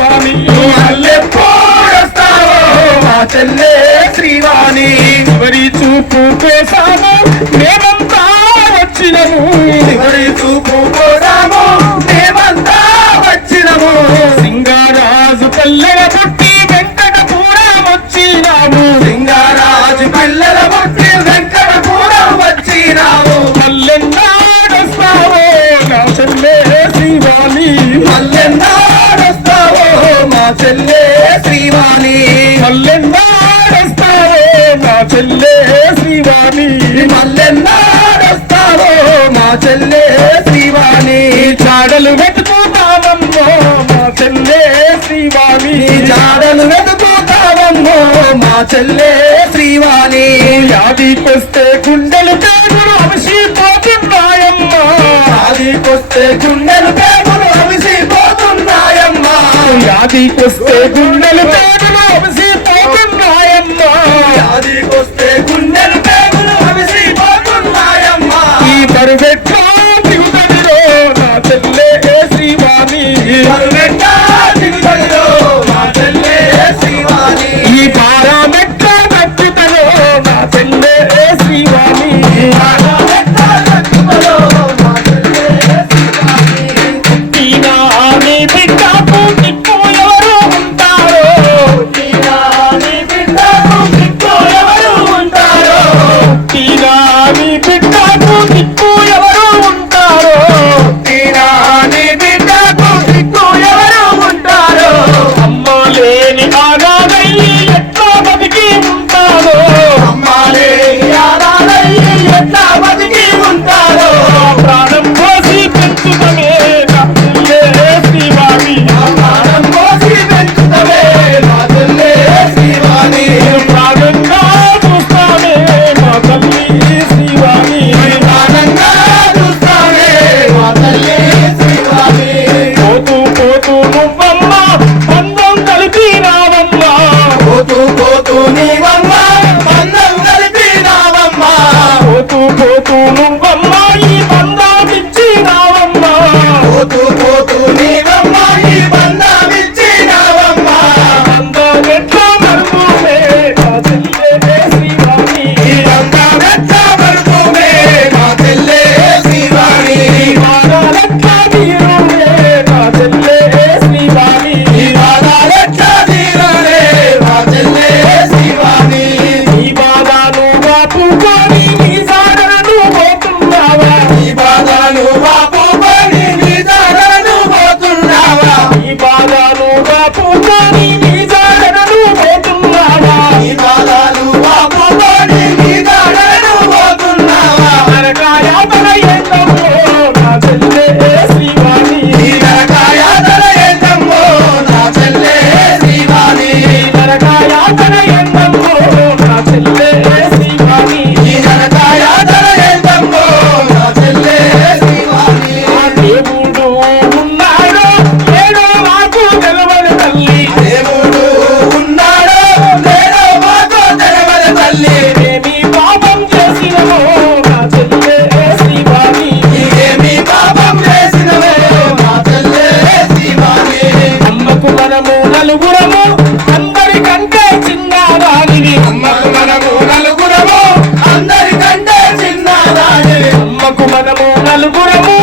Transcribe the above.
స్వామి. మా చెల్లే శ్రీవాణి. చూపు కోసామా చెల్లే శ్రీవాణి. మల్లెన్నాడొస్తావో మా చెల్లే శ్రీవాణి. చాడలు వెతుకుతామమ్మో మా చెల్లే శ్రీవాణి. చాడలు వెతుకుతామమ్మో మా చెల్లే శ్రీవాణి. యాదికొస్తే గుండెలు పేగులు అవిసిపోతున్నాయమ్మా. ఆదికొస్తే గుండెలు పేగులు అవిసిపోతున్నాయమ్మా. యాదికొస్తే గుండెలు పేగులు అవిసి Father. మనము నలుగురము అందరికంటే చిన్న రాణిని అమ్మకు మనము నలుగురము అందరికంటే చిన్న రాణిని అమ్మకు మనము నలుగురము